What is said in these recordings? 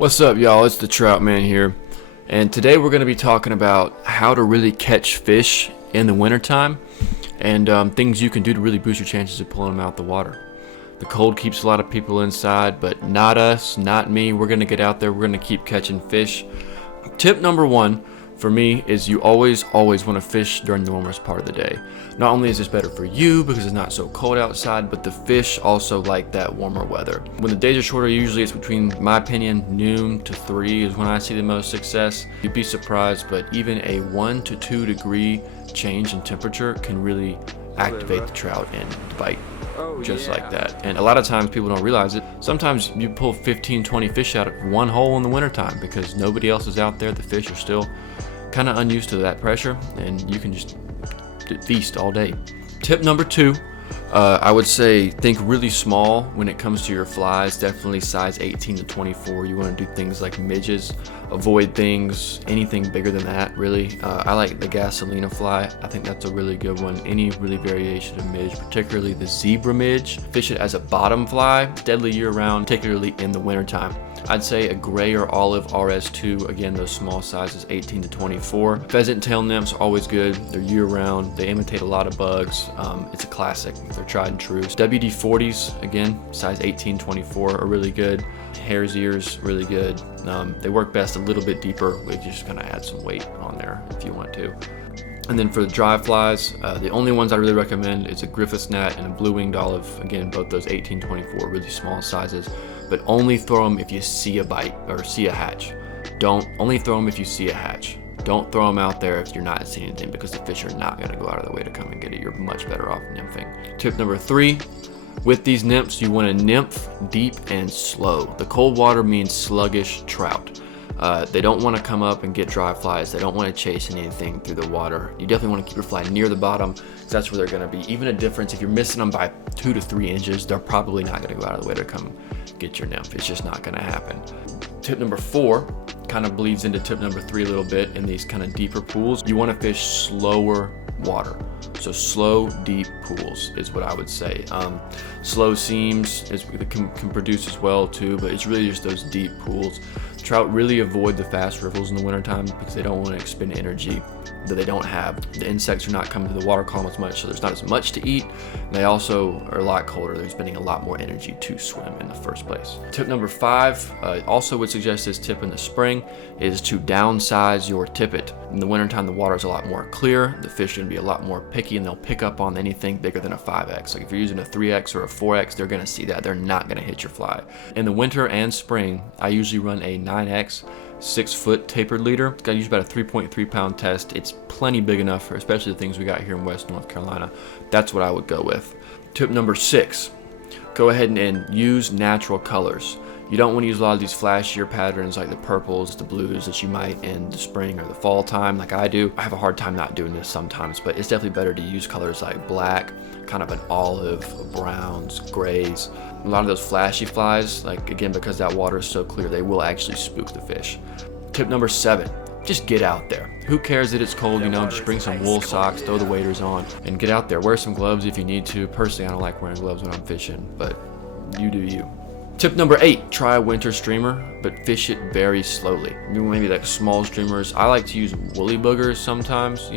What's up, y'all? It's the Trout Man here, and today we're going to be talking about how to really catch fish in the wintertime and things you can do to really boost your chances of pulling them out the water. The cold keeps a lot of people inside, but not us, not me. We're going to get out there. We're going to keep catching fish. Tip number one for me is you always want to fish during the warmest part of the day. Not only is this better for you because it's not so cold outside, but the fish also like that warmer weather. When the days are shorter, usually it's between, my opinion, noon to 3 is when I see the most success. You'd be surprised, but even a 1 to 2 degree change in temperature can really activate the trout and bite just like that. And a lot of times people don't realize it. Sometimes you pull 15, 20 fish out of one hole in the wintertime because nobody else is out there. The fish are still kind of unused to that pressure, and you can just feast all day. Tip number two, I would say think really small when it comes to your flies. Definitely size 18 to 24. You want to do things like midges. Avoid anything bigger than that, really. I like the Gasolina fly. I think that's a really good one. Any really variation of midge, particularly the zebra midge. Fish it as a bottom fly, deadly year-round, particularly in the wintertime. I'd say a gray or olive RS2, again, those small sizes, 18 to 24. Pheasant tail nymphs, always good. They're year-round. They imitate a lot of bugs. It's a classic. They're tried and true. WD-40s, again, size 18, 24 are really good. Hare's ears, really good. They work best a little bit deeper. We just kind of add some weight on there if you want to. And then for the dry flies, the only ones I really recommend is a Griffith's gnat and a blue-winged olive. Again, both those 18, 24, really small sizes. But only throw them if you see a bite or see a hatch. Only throw them if you see a hatch. Don't throw them out there if you're not seeing anything, because the fish are not going to go out of their way to come and get it. You're much better off nymphing. Tip number 3. With these nymphs, you want to nymph deep and slow. The cold water means sluggish trout. They don't want to come up and get dry flies. They don't want to chase anything through the water. You definitely want to keep your fly near the bottom, because that's where they're going to be. Even a difference, if you're missing them by 2 to 3 inches, they're probably not going to go out of the way to come get your nymph. It's just not going to happen. Tip number 4 kind of bleeds into tip number 3 a little bit. In these kind of deeper pools, you want to fish slower water. So slow, deep pools is what I would say. Slow seams can produce as well too, but it's really just those deep pools. Trout really avoid the fast riffles in the wintertime because they don't want to expend energy that they don't have. The insects are not coming to the water column as much, so there's not as much to eat. They also are a lot colder. They're spending a lot more energy to swim in the first place. Tip number 5, also would suggest this tip in the spring, is to downsize your tippet. In the wintertime, the water is a lot more clear. The fish are going to be a lot more picky, and they'll pick up on anything bigger than a 5X. Like if you're using a 3X or a 4X, they're going to see that. They're not going to hit your fly. In the winter and spring, I usually run a 9X 6-foot tapered leader. I use about a 3.3 pound test. It's plenty big enough for especially the things we got here in West North Carolina. That's what I would go with. Tip number 6, go ahead and use natural colors. You don't want to use a lot of these flashier patterns like the purples, the blues that you might in the spring or the fall time like I do. I have a hard time not doing this sometimes, but it's definitely better to use colors like black, kind of an olive, browns, grays. A lot of those flashy flies, like again, because that water is so clear, they will actually spook the fish. Tip number 7, just get out there. Who cares that it's cold, just bring some wool socks, throw the waders on, and get out there. Wear some gloves if you need to. Personally, I don't like wearing gloves when I'm fishing, but you do you. Tip number 8, try a winter streamer, but fish it very slowly. Maybe like small streamers. I like to use woolly boogers sometimes,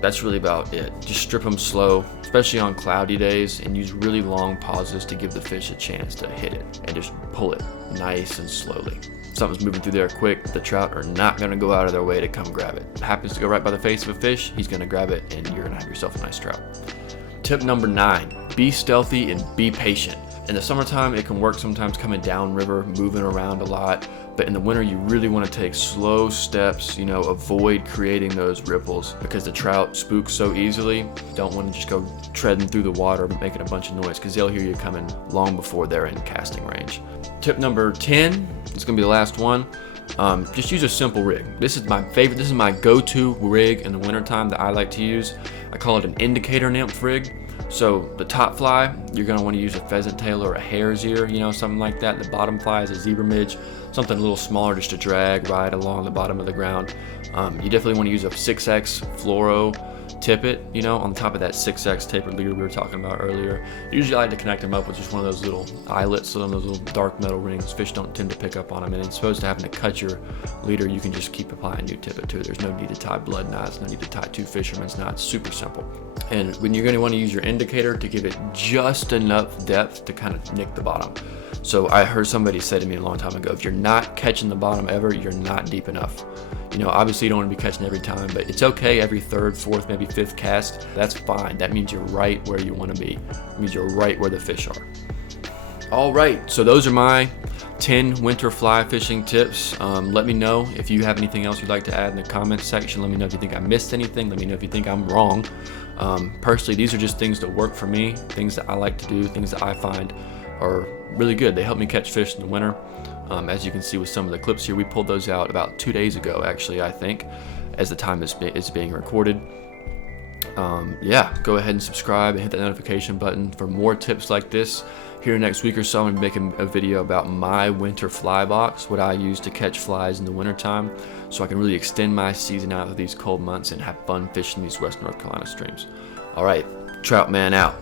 That's really about it. Just strip them slow, especially on cloudy days, and use really long pauses to give the fish a chance to hit it, and just pull it nice and slowly. If something's moving through there quick, the trout are not going to go out of their way to come grab it. If it happens to go right by the face of a fish, he's going to grab it, and you're going to have yourself a nice trout. Tip number 9, be stealthy and be patient. In the summertime, it can work sometimes coming downriver, moving around a lot. But in the winter, you really want to take slow steps, avoid creating those ripples because the trout spook so easily. You don't want to just go treading through the water, making a bunch of noise, because they'll hear you coming long before they're in casting range. Tip number 10, it's going to be the last one. Just use a simple rig. This is my favorite. This is my go-to rig in the wintertime that I like to use. I call it an indicator nymph rig. So the top fly, you're going to want to use a pheasant tail or a hare's ear, something like that. The bottom fly is a zebra midge, something a little smaller just to drag right along the bottom of the ground. You definitely want to use a 6X fluoro tippet, you know, on top of that 6X tapered leader we were talking about earlier. Usually I like to connect them up with just one of those little eyelets, one of those little dark metal rings. Fish don't tend to pick up on them, and as opposed to having to cut your leader, you can just keep applying new tippet to it. There's no need to tie blood knots, no need to tie two fisherman's knots. Super simple. And when you're going to want to use your indicator to give it just enough depth to kind of nick the bottom. So I heard somebody say to me a long time ago, if you're not catching the bottom ever, you're not deep enough. You know, obviously you don't want to be catching every time, but it's okay every third, fourth, maybe fifth cast. That's fine. That means you're right where you want to be. It means you're right where the fish are. All right, so those are my 10 winter fly fishing tips. Let me know if you have anything else you'd like to add in the comments section. Let me know if you think I missed anything. Let me know if you think I'm wrong. Personally, these are just things that work for me, things that I like to do, things that I find are really good. They help me catch fish in the winter. As you can see with some of the clips here, we pulled those out about 2 days ago, actually, I think, as the time is being recorded. Yeah, go ahead and subscribe and hit that notification button for more tips like this. Here next week or so, I'm going to be making a video about my winter fly box, what I use to catch flies in the wintertime, so I can really extend my season out of these cold months and have fun fishing these West North Carolina streams. All right, Trout Man out.